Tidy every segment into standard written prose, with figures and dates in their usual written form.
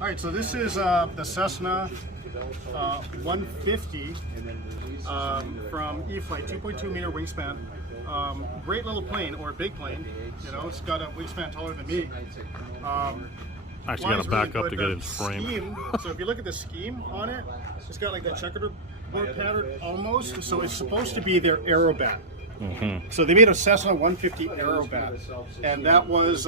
All right, so this is the Cessna 150 from E-Flite, 2.2 meter wingspan. Great little plane, or a big plane. You know, it's got a wingspan taller than me. Actually got to back up to get its frame. So if you look at the scheme on it, it's got like that checkerboard pattern almost. So it's supposed to be their aerobat. So they made a Cessna 150 aerobat, and that was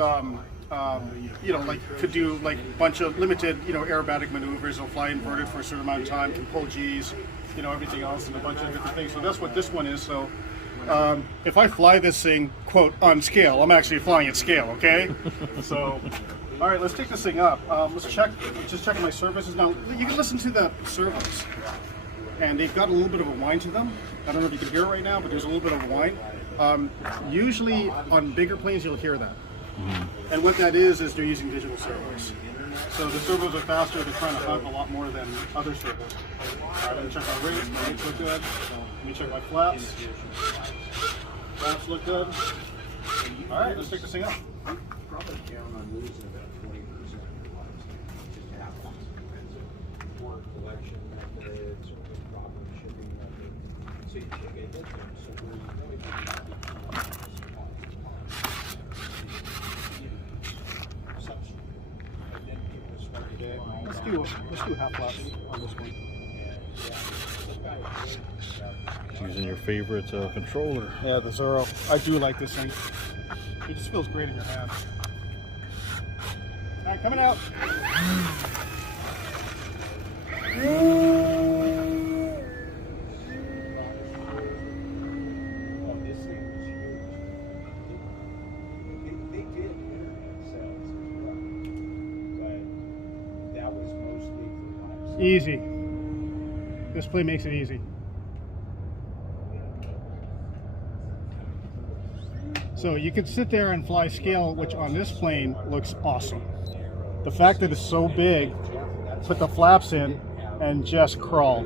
you know, like could do like a bunch of limited, you know, aerobatic maneuvers. It'll fly inverted for a certain amount of time, can pull G's, you know, everything else, and a bunch of different things. So that's what this one is. So if I fly this thing, quote, on scale, I'm actually flying at scale, okay? So, all right, let's take this thing up. Let's check, just checking my surfaces. Now, you can listen to the servos, and they've got a little bit of a whine to them. I don't know if you can hear it right now, but there's a little bit of a whine. Usually on bigger planes, you'll hear that. And what that is they're using digital servos. So the servos are faster, they're trying to hug a lot more than other servos. All right, let me check my rates. My rates look good. Let me check my flaps. Flaps look good. All right, let's take this thing up. Probably down on losing about 20% of your lives. Just happens. Or collection methods, or proper shipping methods. So you should get them. So where you really Let's do half flaps on this one. Using your favorite controller. Yeah, the Zero. I do like this thing. It just feels great in your hand. All right, coming out. Easy. This plane makes it easy. So you could sit there and fly scale, which on this plane looks awesome. The fact that it's so big, put the flaps in and just crawl.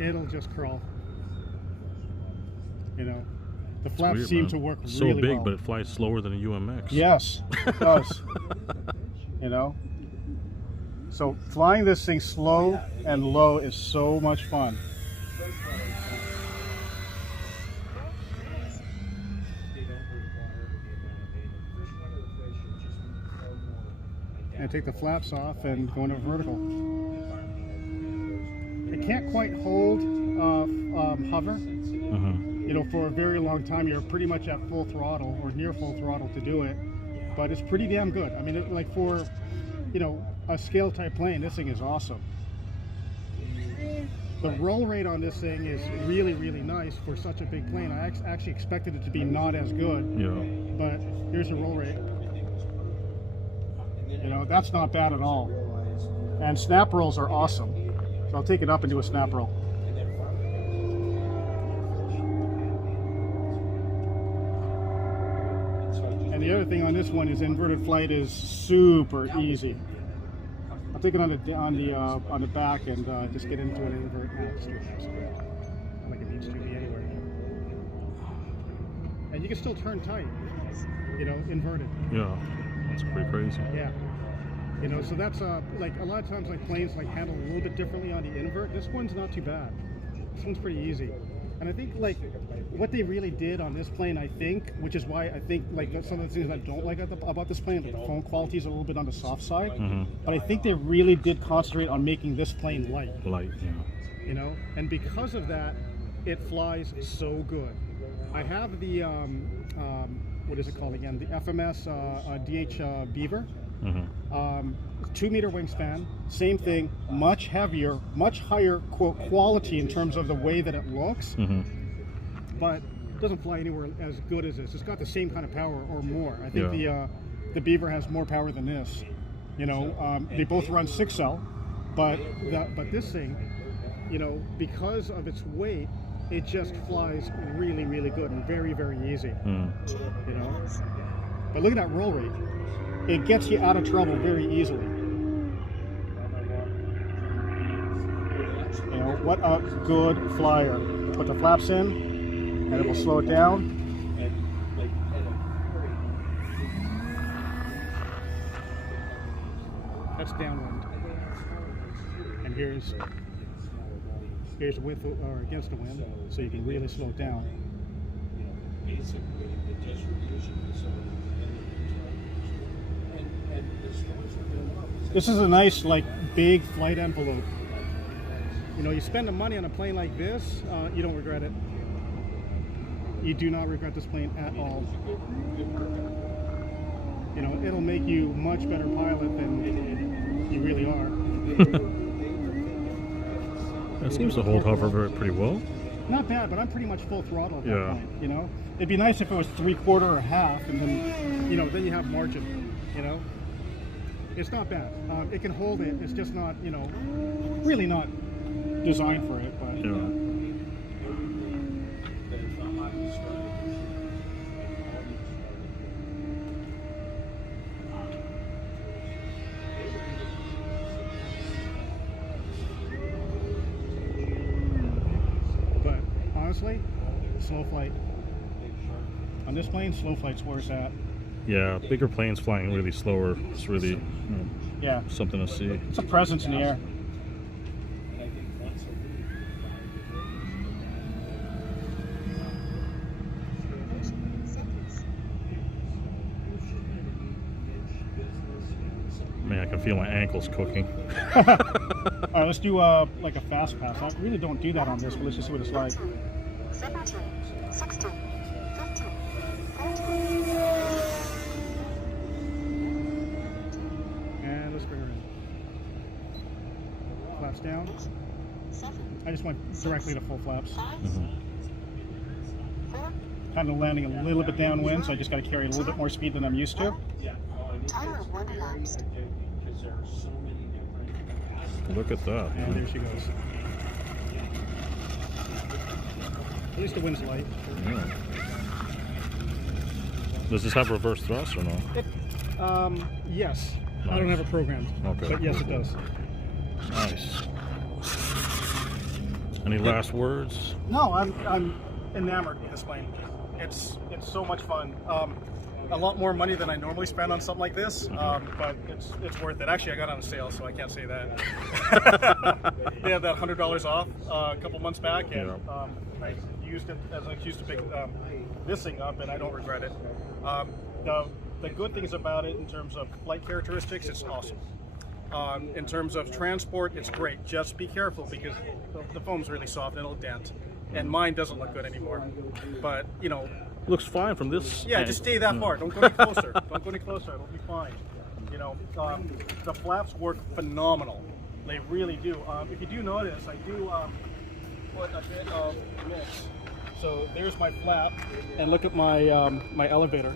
It'll just crawl. You know, the flaps weird, seem man. to work so really big, well. but it flies slower than a UMX. Yes, it does. You know, so flying this thing slow and low is so much fun. And take the flaps off and go into vertical. It can't quite hold hover. You know, for a very long time, you're pretty much at full throttle or near full throttle to do it, but it's pretty damn good. I mean, like for, you know, a scale type plane, this thing is awesome. The roll rate on this thing is really, really nice for such a big plane. I actually expected it to be not as good, but here's the roll rate. You know, that's not bad at all. And snap rolls are awesome. So I'll take it up and do a snap roll. And the other thing on this one is inverted flight is super easy. I'll take it on the back and just get into an invert. Not like it needs to be anywhere. And you can still turn tight, you know, inverted. Yeah, that's pretty crazy. Yeah. You know, so that's like a lot of times like planes like handle a little bit differently on the invert. This one's not too bad. This one's pretty easy. And I think like what they really did on this plane, I think, which is why I think like some of the things I don't like about this plane, like the phone quality is a little bit on the soft side. But I think they really did concentrate on making this plane light. Light, yeah. You know, and because of that, it flies so good. I have the what is it called again? The FMS DH Beaver. 2 meter wingspan, same thing, much heavier, much higher quote quality in terms of the way that it looks, but it doesn't fly anywhere as good as this. It's got the same kind of power or more. I think the Beaver has more power than this. You know, they both run 6L, but this thing, you know, because of its weight, it just flies really, really good and very, very easy. You know, but look at that roll rate. It gets you out of trouble very easily. You know, what a good flyer. Put the flaps in, and it will slow it down. That's downwind. And here's with or against the wind, so you can really slow it down. Basically, the distribution facility and the stores are going up. This is a nice, like, big flight envelope. You know, you spend the money on a plane like this, you don't regret it. You do not regret this plane at all. You know, it'll make you much better pilot than you really are. It seems to hold hover pretty well. Not bad, but I'm pretty much full throttle at that Yeah. point, you know? It'd be nice if it was 3/4 or half, and then, you know, then you have margin, you know? It's not bad. It can hold it. It's just not, you know, really not designed for it, but... Yeah. But honestly, slow flight. On this plane, slow flight's where it's at. Yeah, bigger planes flying really slower. It's really Yeah, something to see. it's a presence in the air. Man, I can feel my ankles cooking. All right, let's do like a fast pass. I really don't do that on this, but let's just see what it's like. 17, 16, 15, 14. And let's bring her in. Flaps down. 7, I just went directly to full flaps. 5, 4, Kind of landing a little bit downwind, so I just got to carry a little bit more speed than I'm used to. timer 1 elapsed. Look at that. And there she goes. At least the wind's light. Yeah. Does this have reverse thrust or no? Yes. I don't have it programmed. Okay. But yes, it does. Nice. Any last words? No, I'm enamored with this plane. It's so much fun. A lot more money than I normally spend on something like this, but it's worth it. Actually, I got on a sale, so I can't say that. They had that $100 off a couple months back, and I used it as an excuse to pick this thing up, and I don't regret it. The good things about it in terms of flight characteristics, it's awesome. In terms of transport, it's great. Just be careful because the foam's really soft and it'll dent. And mine doesn't look good anymore. But, you know, Looks fine from this. yeah, just stay that far. Don't go any closer. Don't go any closer. It'll be fine. You know, the flaps work phenomenal. They really do. If you do notice, I do put a bit of mix. So there's my flap, and look at my my elevator.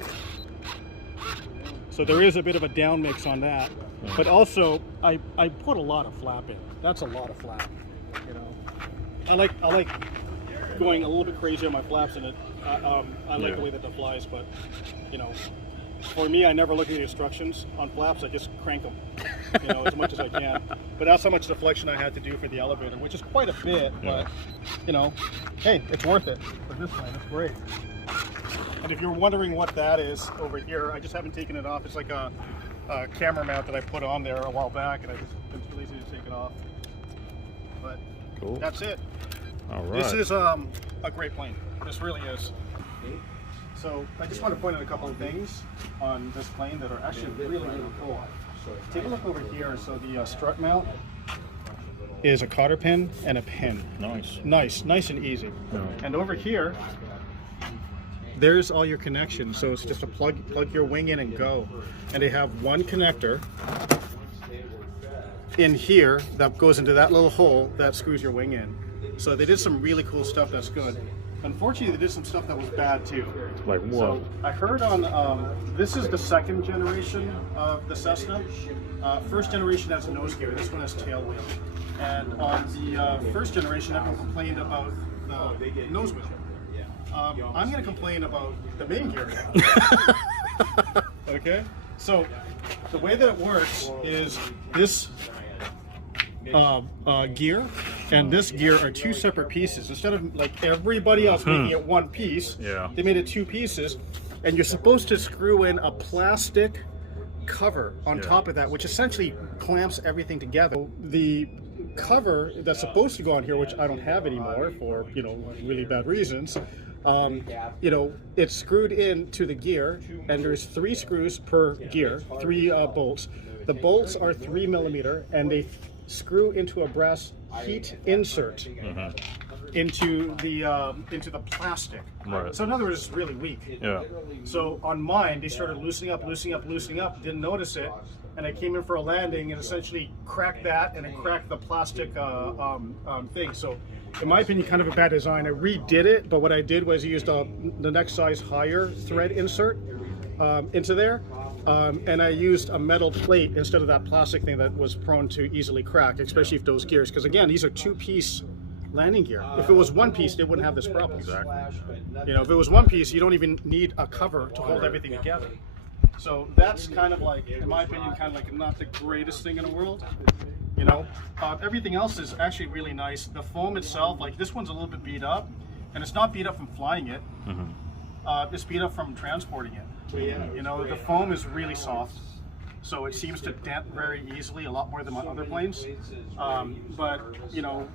So there is a bit of a down mix on that, but also I put a lot of flap in. That's a lot of flap. You know, I like going a little bit crazy on my flaps in it. I like the way that flies, but you know, for me, I never look at the instructions on flaps. I just crank them, you know, as much as I can. But that's how much deflection I had to do for the elevator, which is quite a bit. But you know, hey, it's worth it for this plane. It's great. And if you're wondering what that is over here, I just haven't taken it off. It's like a camera mount that I put on there a while back, and I just been too lazy to take it off. But Cool. that's it. All right. This is a great plane. This really is. So I just want to point out a couple of things on this plane that are actually really, really cool. Take a look over here. So the strut mount is a cotter pin and a pin. Nice. Nice and easy. Yeah. And over here, there's all your connections. So it's just a plug your wing in and go. And they have one connector in here that goes into that little hole that screws your wing in. So they did some really cool stuff that's good. Unfortunately, they did some stuff that was bad too. Like what? So I heard on, this is the second generation of the Cessna. First generation has nose gear, this one has tail wheel. And on the first generation, everyone complained about the nose wheel. I'm going to complain about the main gear now. Okay? So the way that it works is this gear and this gear are two separate pieces. Instead of like everybody else making it one piece, they made it two pieces, and you're supposed to screw in a plastic cover on top of that, which essentially clamps everything together. The cover that's supposed to go on here, which I don't have anymore for really bad reasons, it's screwed into the gear, and there's 3 screws per gear, 3 bolts. The bolts are 3 millimeter, and they screw into a brass heat insert into the plastic. Right. So in other words, it's really weak. Yeah. So on mine, they started loosening up. Didn't notice it, and I came in for a landing and essentially cracked that, and it cracked the plastic thing. So, in my opinion, kind of a bad design. I redid it, but what I did was I used the next size higher thread insert into there, and I used a metal plate instead of that plastic thing that was prone to easily crack, especially if those gears. Because again, these are 2-piece landing gear. If it was 1 piece, they wouldn't have this problem. Exactly. If it was 1 piece, you don't even need a cover to hold everything together. So that's kind of like, in my opinion, kind of like not the greatest thing in the world. Everything else is actually really nice. The foam itself, like this one's a little bit beat up, and it's not beat up from flying it. It's beat up from transporting it. The foam is really soft, so it seems to dent very easily, a lot more than my other planes. But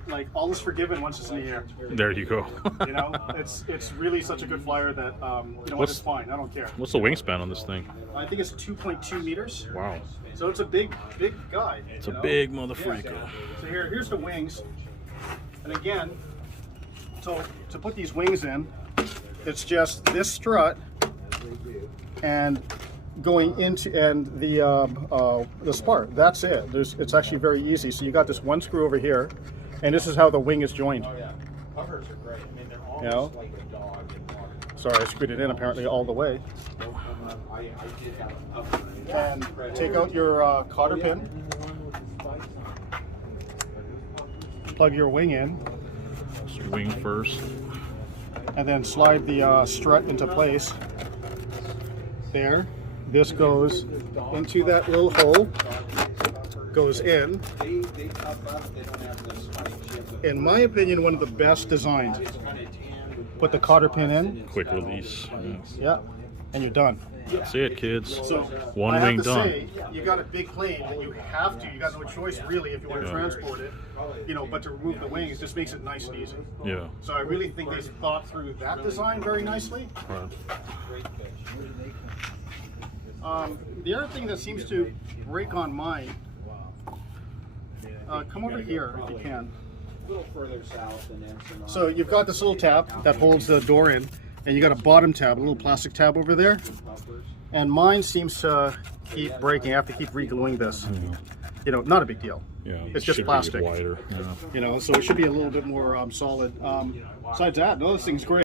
like all is forgiven once it's in the air. There you go. It's really such a good flyer that it's fine. I don't care. What's the wingspan on this thing? I think it's 2.2 meters. Wow. So it's a big guy. It's a big motherfucker. So here's the wings, and again, so to put these wings in, it's just this strut and going into the spar. That's it. It's actually very easy. So you got this one screw over here, and this is how the wing is joined. Covers are great. I mean, they're almost like a dog in water. Sorry, I screwed it in apparently all the way. I did have an upper. And take out your cotter pin. Plug your wing in. Wing first. And then slide the strut into place. There. This goes into that little hole. Goes in. In my opinion, one of the best designed. Put the cotter pin in. Quick release. Yeah. And you're done. That's it, kids. So One I wing have to done. say, you got a big plane that you have to. You got no choice really if you want to transport it. But to remove the wings just makes it nice and easy. Yeah. So I really think they thought through that design very nicely. Right. The other thing that seems to break on mine. Come over here if you can. A little further south and then some. So you've got this little tab that holds the door in, and you got a bottom tab, a little plastic tab over there. And mine seems to keep breaking. I have to keep re-gluing this. Not a big deal. Yeah. It's just should be plastic. wider. Yeah. So it should be a little bit more solid. Besides that, no, this thing's great.